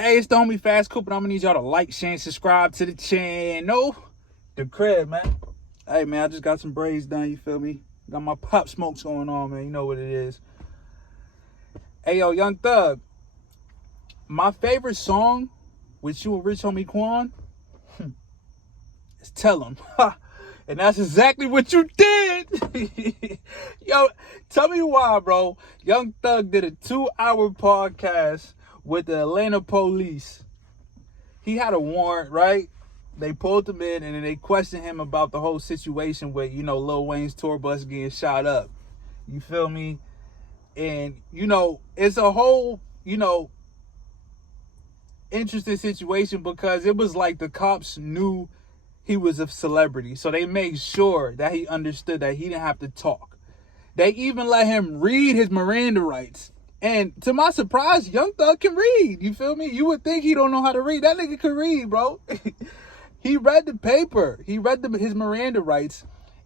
Hey, it's the homie Fast Coop, and I'm gonna need y'all to like, share, and subscribe to the channel. The crib, man. Hey, man, I just got some braids done, you feel me? Got my pop smokes going on, man. You know what it is. Hey, yo, Young Thug. My favorite song with you and Rich Homie Quan is Tell 'Em. And that's exactly what you did. Yo, tell me why, bro. Young Thug did a 2-hour podcast with the Atlanta police. He had a warrant, right? They pulled him in and then they questioned him about the whole situation with, Lil Wayne's tour bus getting shot up. You feel me? And, it's a whole, interesting situation because it was like the cops knew he was a celebrity. So they made sure that he understood that he didn't have to talk. They even let him read his Miranda rights. And to my surprise, Young Thug can read. You feel me? You would think he don't know how to read. That nigga can read, bro. He read the paper. He read his Miranda rights.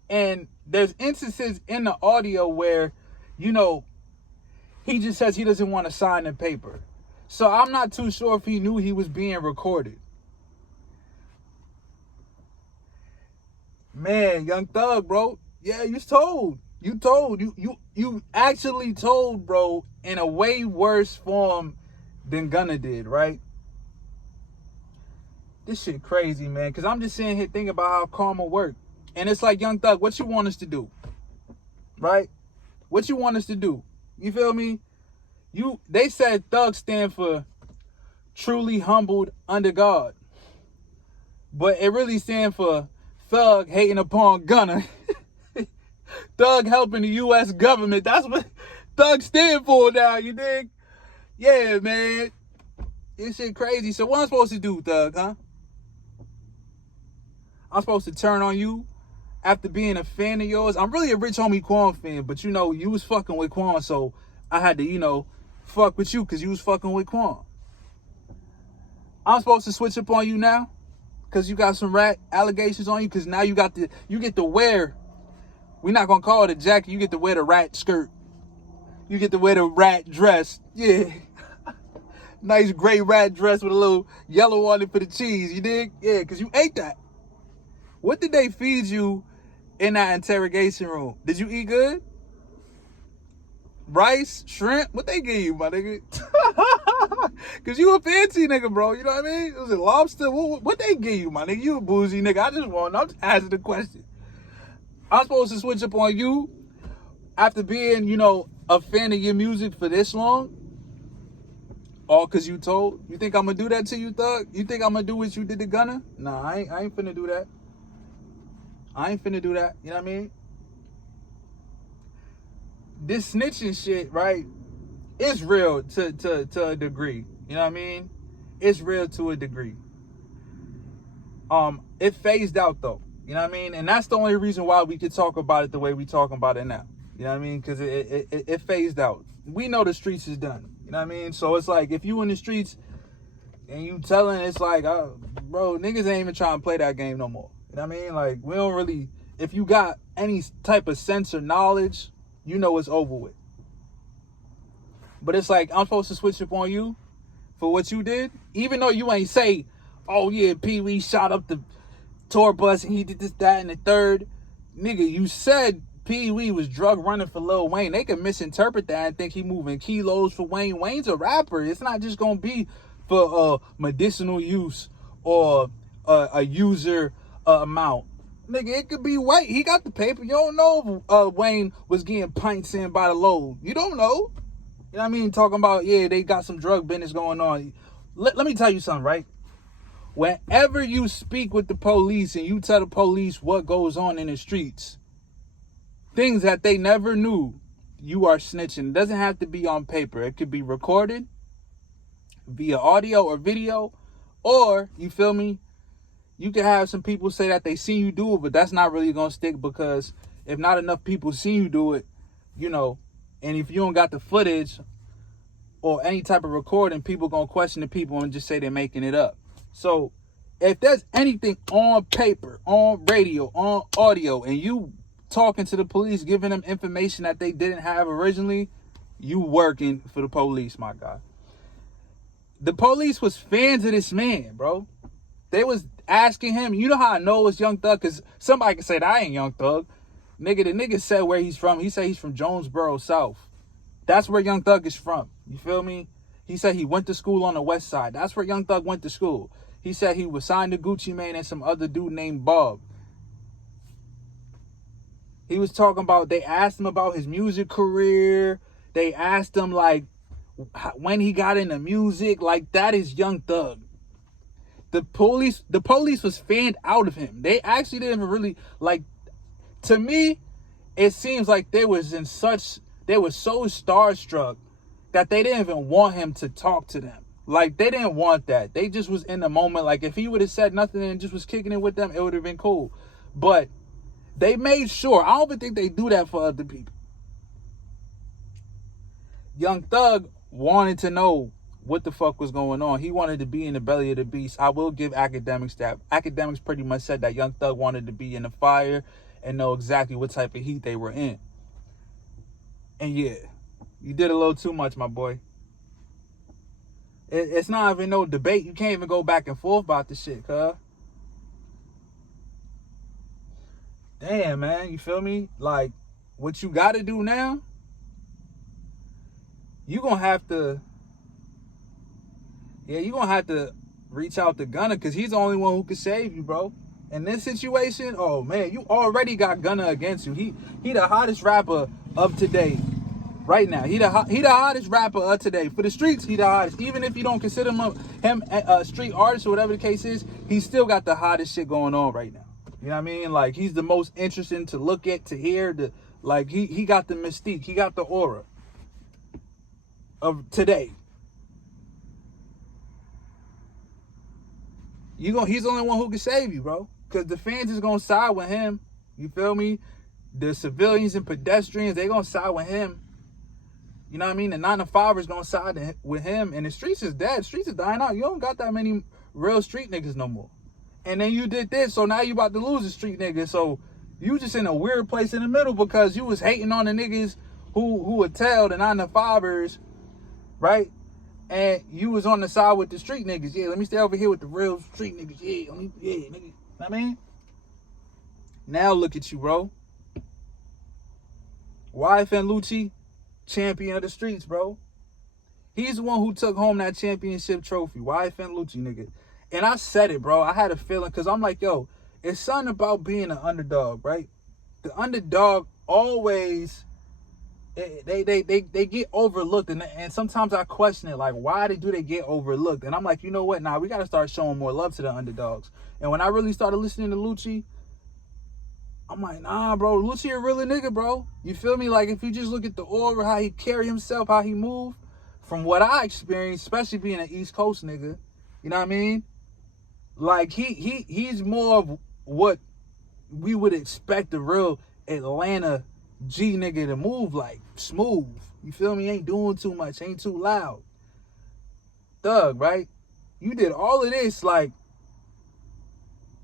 And there's instances in the audio where, he just says he doesn't want to sign the paper. So I'm not too sure if he knew he was being recorded. Man, Young Thug, bro. Yeah, you told. You actually told, bro, in a way worse form than Gunna did, right? This shit crazy, man. Because I'm just sitting here thinking about how karma work. And it's like, Young Thug, what you want us to do? Right? What you want us to do? You feel me? They said Thug stand for truly humbled under God. But it really stand for Thug hating upon Gunna. Thug helping the U.S. government. That's what Thug stand for now, you dig? Yeah, man. This shit crazy. So what I'm supposed to do, Thug, huh? I'm supposed to turn on you after being a fan of yours? I'm really a Rich Homie Quan fan, but you was fucking with Quan, so I had to, fuck with you because you was fucking with Quan. I'm supposed to switch up on you now because you got some rat allegations on you because now you get to wear, we're not going to call it a jacket, you get to wear the rat skirt. You get to wear the rat dress. Yeah. Nice gray rat dress with a little yellow on it for the cheese, you dig? Yeah, because you ate that. What did they feed you in that interrogation room? Did you eat good? Rice, shrimp? What they give you, my nigga? Because you a fancy nigga, bro. You know what I mean? Was it lobster? What they give you, my nigga? You a bougie nigga. I'm just asking the question. I'm supposed to switch up on you after being, a fan of your music for this long? All because you told? You think I'm going to do that to you, Thug? You think I'm going to do what you did to Gunna? Nah, I ain't finna do that. I ain't finna do that. You know what I mean? This snitching shit, right? It's real to a degree. You know what I mean? It's real to a degree. It phased out though. You know what I mean? And that's the only reason why we could talk about it the way we talking about it now. You know what I mean? Because it phased out. We know the streets is done. You know what I mean? So it's like if you in the streets and you telling, it's like, bro, niggas ain't even trying to play that game no more. You know what I mean? Like, we don't really, if you got any type of sense or knowledge, it's over with. But it's like, I'm supposed to switch up on you for what you did? Even though you ain't say, oh yeah, Pee Wee shot up the tour bus and he did this, that, and the third. Nigga, you said Pee Wee was drug running for Lil Wayne. They can misinterpret that and think he moving kilos for Wayne. Wayne's a rapper. It's not just going to be for medicinal use or a user amount. Nigga, it could be white. He got the paper. You don't know if Wayne was getting pints in by the load. You don't know. You know what I mean? Talking about, yeah, they got some drug business going on. Let me tell you something, right? Whenever you speak with the police and you tell the police what goes on in the streets, things that they never knew, you are snitching. It doesn't have to be on paper. It could be recorded via audio or video, or, you feel me, you can have some people say that they seen you do it, but that's not really going to stick because if not enough people see you do it, and if you don't got the footage or any type of recording, people going to question the people and just say they're making it up. So if there's anything on paper, on radio, on audio, and you talking to the police, giving them information that they didn't have originally, you working for the police, my guy. The police was fans of this man, bro. They was asking him. You know how I know it's Young Thug? Because somebody can say that I ain't Young Thug. Nigga, the nigga said where he's from. He said he's from Jonesboro South. That's where Young Thug is from. You feel me? He said he went to school on the west side. That's where Young Thug went to school. He said he was signed to Gucci Mane and some other dude named Bob. He was talking about, they asked him about his music career. They asked him, like, when he got into music. Like, that is Young Thug. The police was fanned out of him. They actually didn't even really, like, to me, it seems like they were so starstruck that they didn't even want him to talk to them. Like, they didn't want that. They just was in the moment. Like, if he would have said nothing and just was kicking it with them, it would have been cool. But they made sure. I don't even think they do that for other people. Young Thug wanted to know what the fuck was going on. He wanted to be in the belly of the beast. I will give academics that. Academics pretty much said that Young Thug wanted to be in the fire and know exactly what type of heat they were in. And yeah, you did a little too much, my boy. It's not even no debate. You can't even go back and forth about this shit, cuz. Damn, man, you feel me? Like, what you got to do now, you're going to have to reach out to Gunna, because he's the only one who can save you, bro. In this situation, oh, man, you already got Gunna against you. He the hottest rapper of today, right now. He the hottest rapper of today. For the streets, he the hottest. Even if you don't consider him a street artist or whatever the case is, he still got the hottest shit going on right now. You know what I mean? Like, he's the most interesting to look at, to hear. Like, he got the mystique. He got the aura of today. He's the only one who can save you, bro. Because the fans is going to side with him. You feel me? The civilians and pedestrians, they going to side with him. You know what I mean? The 9-to-5ers going to side with him. And the streets is dead. Streets is dying out. You don't got that many real street niggas no more. And then you did this, so now you about to lose a street nigga. So you just in a weird place in the middle, because you was hating on the niggas who would tell the 9-to-5ers, right? And you was on the side with the street niggas. Yeah, let me stay over here with the real street niggas. Yeah, nigga. You know what I mean? Now look at you, bro. YFN Lucci, champion of the streets, bro. He's the one who took home that championship trophy. YFN Lucci, nigga. And I said it, bro. I had a feeling, because I'm like, yo, it's something about being an underdog, right? The underdog always, they get overlooked. And sometimes I question it, like, why do they get overlooked? And I'm like, you know what? Nah, we got to start showing more love to the underdogs. And when I really started listening to Lucci, I'm like, nah, bro, Lucci a real nigga, bro. You feel me? Like, if you just look at the aura, how he carry himself, how he move, from what I experienced, especially being an East Coast nigga, you know what I mean? Like, he's more of what we would expect a real Atlanta G nigga to move like. Smooth. You feel me? Ain't doing too much. Ain't too loud. Thug, right? You did all of this, like,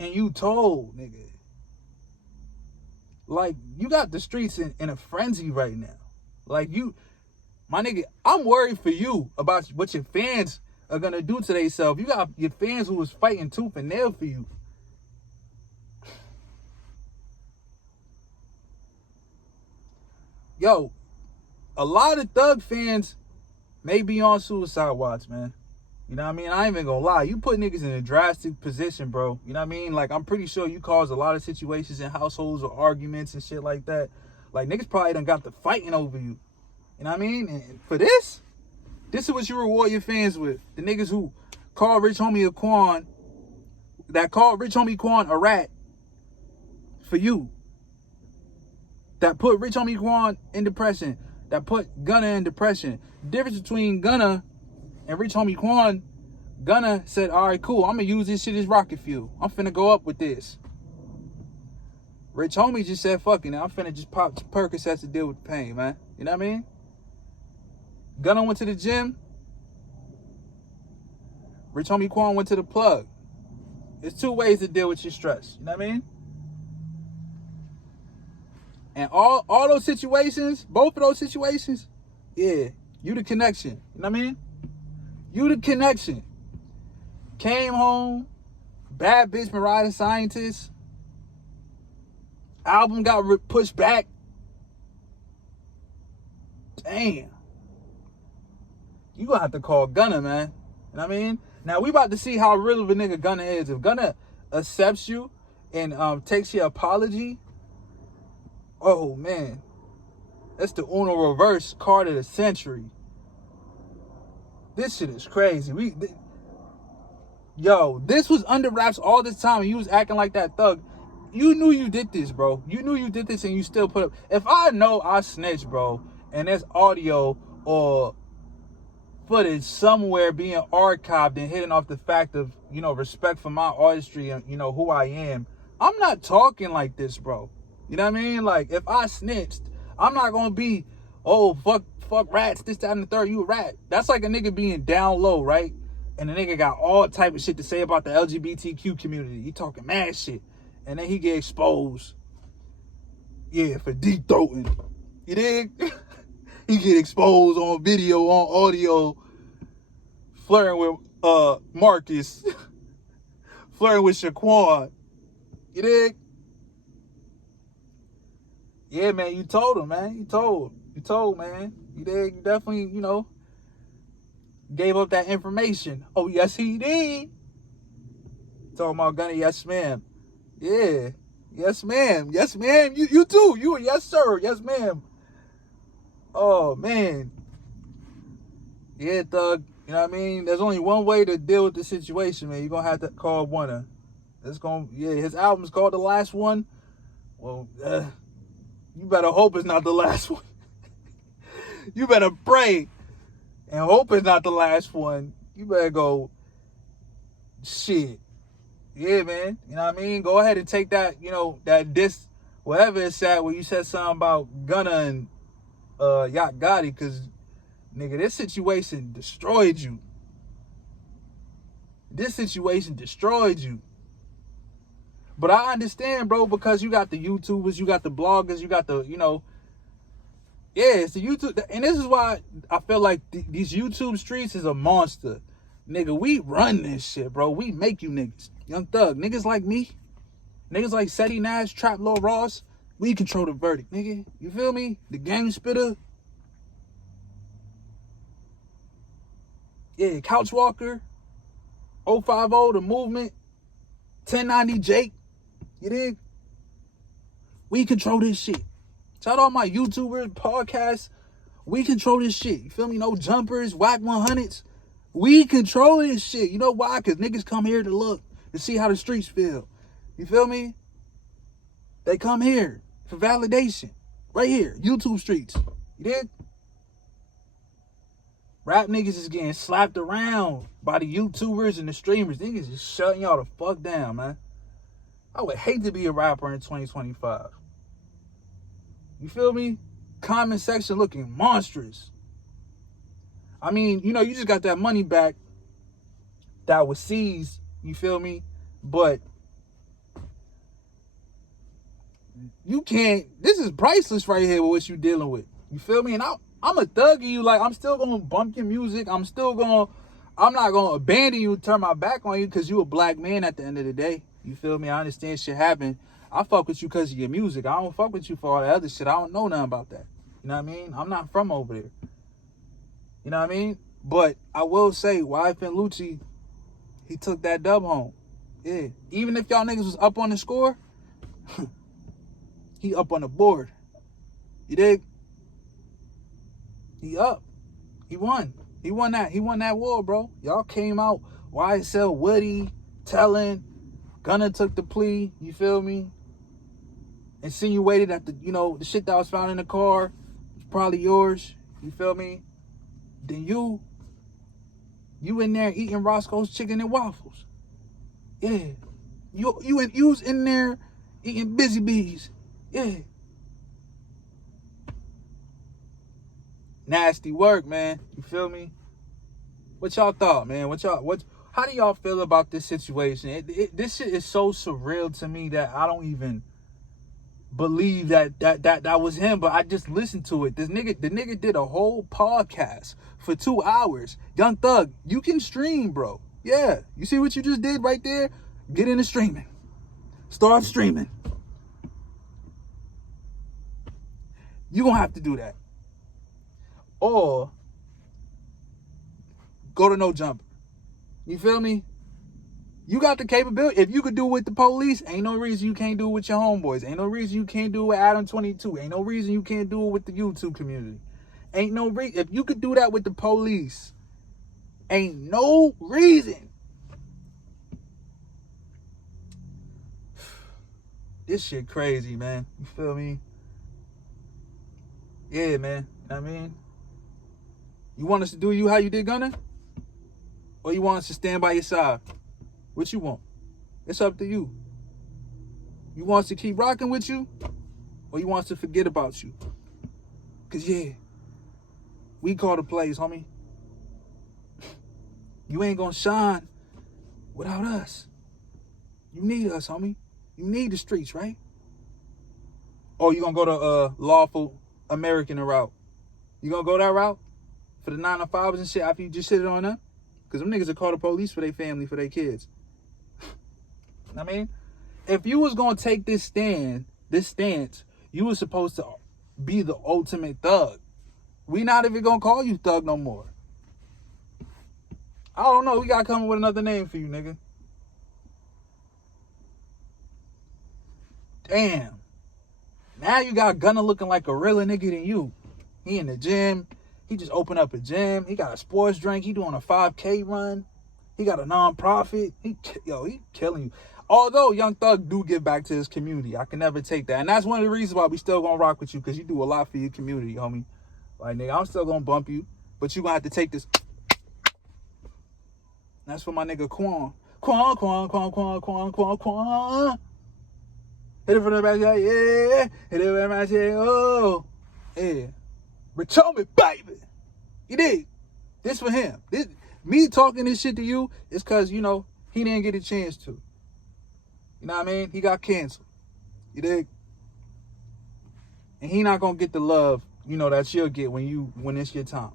and you told, nigga. Like, you got the streets in a frenzy right now. Like, my nigga, I'm worried for you about what your fans are gonna do to themselves. You got your fans who was fighting tooth and nail for you. Yo, a lot of Thug fans may be on suicide watch, man. You know what I mean? I ain't even gonna lie. You put niggas in a drastic position, bro. You know what I mean? Like, I'm pretty sure you caused a lot of situations in households or arguments and shit like that. Like, niggas probably done got the fighting over you. You know what I mean? And for this is what you reward your fans with. The niggas who called Rich Homie Quan, that called Rich Homie Quan a rat for you. That put Rich Homie Quan in depression. That put Gunna in depression. The difference between Gunna and Rich Homie Quan, Gunna said, all right, cool, I'm going to use this shit as rocket fuel. I'm finna go up with this. Rich Homie just said, fuck it, now I'm finna just pop Percocets to deal with the pain, man. You know what I mean? Gunna went to the gym. Rich Homie Quan went to the plug. There's two ways to deal with your stress. You know what I mean? And all those situations, both of those situations, yeah, you the connection. You know what I mean? You the connection. Came home, Bad Bitch Mariah Scientist. Album got pushed back. Damn. You gonna have to call Gunna, man. You know what I mean? Now we about to see how real of a nigga Gunna is. If Gunna accepts you and takes your apology, oh man, that's the Uno reverse card of the century. This shit is crazy. Yo, this was under wraps all this time, and you was acting like that thug. You knew you did this, bro. You knew you did this, and you still put up. If I know I snitched, bro, and there's audio or footage somewhere being archived and hidden off the fact of, you know, respect for my artistry and, you know, who I am, I'm not talking like this, bro. You know what I mean? Like, if I snitched, I'm not gonna be, oh, fuck rats, this, that, and the third, you a rat. That's like a nigga being down low, right? And the nigga got all type of shit to say about the LGBTQ community. He talking mad shit. And then he get exposed. Yeah, for deep throating. You dig? He get exposed on video, on audio, flirting with Marcus, flirting with Quan. You dig? Yeah, man, you told him, man. You told, man. You dig? You definitely, you know, gave up that information. Oh, yes, he did. Talking about Gunna, yes, ma'am. Yeah. Yes, ma'am. Yes, ma'am. You too. You a yes, sir. Yes, ma'am. Oh, man. Yeah, thug. You know what I mean? There's only one way to deal with the situation, man. You're going to have to call Warner. His album's called The Last One. Well, you better hope it's not the last one. You better pray and hope it's not the last one. You better go, shit. Yeah, man. You know what I mean? Go ahead and take that, you know, that diss, whatever it's at, where you said something about Gunna and Yacht Gotti, because, nigga, this situation destroyed you. This situation destroyed you. But I understand, bro, because you got the YouTubers, you got the bloggers, you got the, you know, yeah, it's the YouTube. And this is why I feel like these YouTube streets is a monster. Nigga, we run this shit, bro. We make you niggas. Young Thug. Niggas like me. Niggas like Seti Nash, Trap Lil Ross. We control the verdict, nigga. You feel me? The Game Spitter. Yeah, Couch Walker. 050, The Movement. 1090 Jake. You dig? We control this shit. Shout out all my YouTubers, podcasts. We control this shit. You feel me? No jumpers, whack 100s. We control this shit. You know why? Because niggas come here to look, to see how the streets feel. You feel me? They come here for validation. Right here. YouTube streets. You dig? Rap niggas is getting slapped around by the YouTubers and the streamers. Niggas is shutting y'all the fuck down, man. I would hate to be a rapper in 2025. You feel me? Comment section looking monstrous. I mean, you know, you just got that money back that was seized. You feel me? But you can't. This is priceless right here with what you dealing with. You feel me? And I'm a thug of you. Like, I'm still going to bump your music. I'm not going to abandon you, turn my back on you because you a black man at the end of the day. You feel me? I understand shit happen. I fuck with you because of your music. I don't fuck with you for all the other shit. I don't know nothing about that. You know what I mean? I'm not from over there. You know what I mean? But I will say, Wife and Lucci, he took that dub home. Yeah. Even if y'all niggas was up on the score, he up on the board. You dig? He up. He won. He won that war, bro. Y'all came out. YSL, Woody, Telling, Gunna took the plea. You feel me? Insinuated that the shit that was found in the car was probably yours. You feel me? Then you in there eating Roscoe's chicken and waffles. Yeah. You was in there eating Busy Bees. Yeah. Nasty work, man. You feel me? What y'all thought, man? How do y'all feel about this situation? This shit is so surreal to me that I don't even believe that was him, but I just listened to it. The nigga did a whole podcast for 2 hours. Young Thug, you can stream, bro. Yeah, you see what you just did right there? Get into streaming. Start streaming. You gonna have to do that. Or go to No Jumper. You feel me? You got the capability. If you could do it with the police, ain't no reason you can't do it with your homeboys. Ain't no reason you can't do it with Adam 22. Ain't no reason you can't do it with the YouTube community. Ain't no reason. If you could do that with the police, ain't no reason. This shit crazy, man. You feel me? Yeah, man. You know what I mean? You want us to do you how you did Gunna? Or you want us to stand by your side? What you want? It's up to you. You want us to keep rocking with you? Or you want us to forget about you? Because, yeah, we call the plays, homie. You ain't going to shine without us. You need us, homie. You need the streets, right? Or you going to go to lawful American route? You going to go that route? For the 9 to 5s and shit after you just shit it on them? Because them niggas will call the police for their family, for their kids. I mean, if you was going to take this stance, you was supposed to be the ultimate thug. We not even going to call you thug no more. I don't know. We got to come up with another name for you, nigga. Damn. Now you got Gunna looking like a realer nigga than you. He in the gym. He just opened up a gym. He got a sports drink. He doing a 5K run. He got a non-profit. He killing you. Although Young Thug do give back to his community. I can never take that. And that's one of the reasons why we still gonna rock with you, because you do a lot for your community, homie. Like, nigga, I'm still gonna bump you, but you gonna have to take this. That's for my nigga Quan. Quan. Hit it from the back, yeah. Hit it from the back, yeah. Oh, yeah. Return me, baby. You dig? This for him. Me talking this shit to you is because, you know, he didn't get a chance to. You know what I mean? He got canceled. You dig? And he not gonna get the love, you know, that you'll get when it's your time.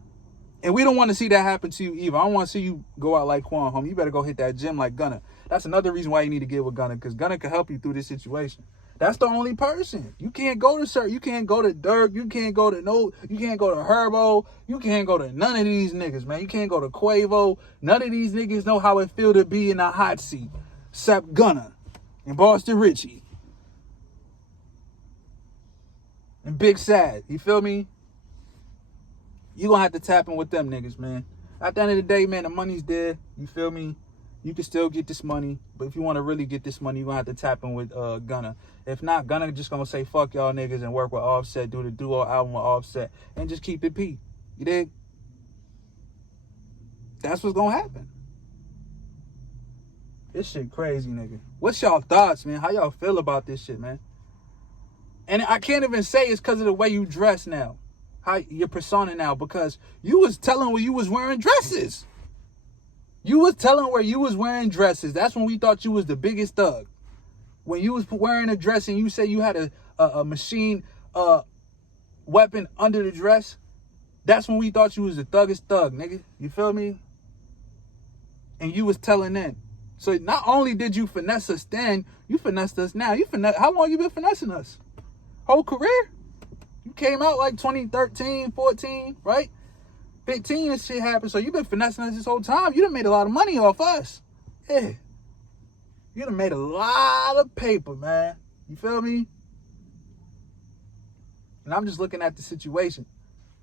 And we don't want to see that happen to you either. I don't want to see you go out like Quan, homie. You better go hit that gym like Gunna. That's another reason why you need to get with Gunna, because Gunna can help you through this situation. That's the only person. You can't go to Sir. You can't go to Dirk. You can't go to You can't go to Herbo. You can't go to none of these niggas, man. You can't go to Quavo. None of these niggas know how it feel to be in a hot seat, except Gunna and Boston Richie and Big Sad. You feel me? You gonna have to tap in with them niggas, man. At the end of the day, man, the money's there. You feel me? You can still get this money, but if you want to really get this money, you're going to have to tap in with Gunna. If not, Gunna just going to say, fuck y'all niggas and work with Offset, do the duo album with Offset, and just keep it P. You dig? That's what's going to happen. This shit crazy, nigga. What's y'all thoughts, man? How y'all feel about this shit, man? And I can't even say it's because of the way you dress now. How your persona now, because you was telling where you was wearing dresses. You was telling where you was wearing dresses. That's when we thought you was the biggest thug. When you was wearing a dress and you said you had a machine weapon under the dress, that's when we thought you was the thuggest thug, nigga. You feel me? And you was telling them. So not only did you finesse us then, you finessed us now. How long you been finessing us? Whole career? You came out like 2013, 14, right? 15 and shit happened, so you've been finessing us this whole time. You done made a lot of money off us. Yeah. You done made a lot of paper, man. You feel me? And I'm just looking at the situation.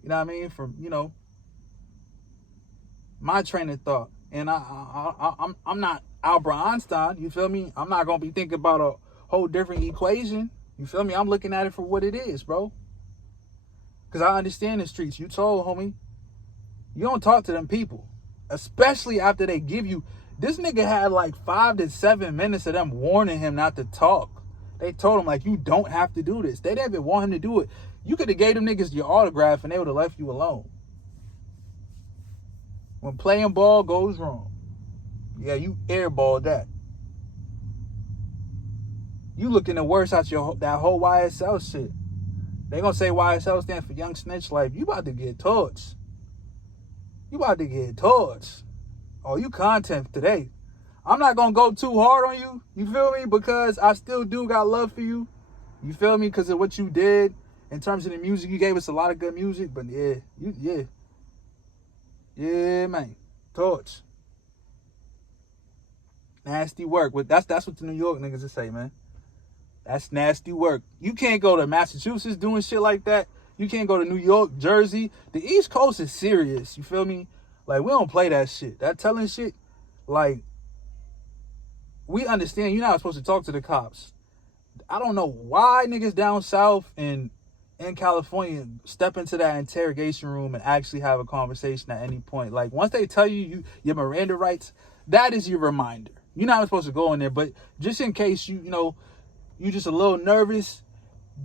You know what I mean? From, you know, my train of thought. And I'm not Albert Einstein. You feel me? I'm not going to be thinking about a whole different equation. You feel me? I'm looking at it for what it is, bro. Because I understand the streets. You told, homie. You don't talk to them people, especially after they give you. This nigga had like 5 to 7 minutes of them warning him not to talk. They told him, like, you don't have to do this. They didn't even want him to do it. You could have gave them niggas your autograph and they would have left you alone. When playing ball goes wrong, yeah, you airballed that. you looking the worst out that whole YSL shit. They gonna say YSL stand for Young Snitch Life. You about to get torched. You about to get torched. Oh, you content today. I'm not gonna go too hard on you. You feel me? Because I still do got love for you. You feel me? Because of what you did in terms of the music. You gave us a lot of good music. But yeah, man. Torch. Nasty work. That's what the New York niggas will say, man. That's nasty work. You can't go to Massachusetts doing shit like that. You can't go to New York, Jersey. The East Coast is serious. You feel me? Like, we don't play that shit. That telling shit, like, we understand you're not supposed to talk to the cops. I don't know why niggas down south and in California step into that interrogation room and actually have a conversation at any point. Like, once they tell you your Miranda rights, that is your reminder. You're not supposed to go in there, but just in case you just a little nervous,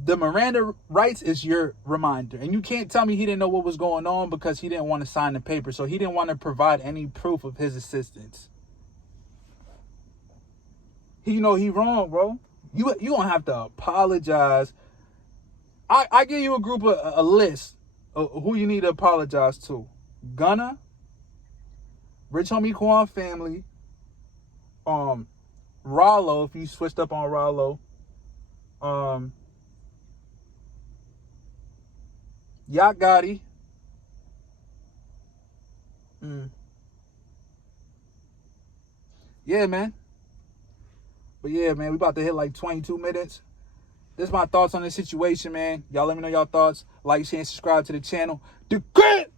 the Miranda rights is your reminder. And you can't tell me he didn't know what was going on because he didn't want to sign the paper. So he didn't want to provide any proof of his assistance. He wrong, bro. You gonna have to apologize. I give you a list of who you need to apologize to. Gunna, Rich Homie Quan family, Rollo, if you switched up on Rollo, Yacht Gotti, yeah, man. But yeah, man, we about to hit like 22 minutes. This is my thoughts on this situation, man. Y'all let me know y'all thoughts. Like, share, and subscribe to the channel. The Grit!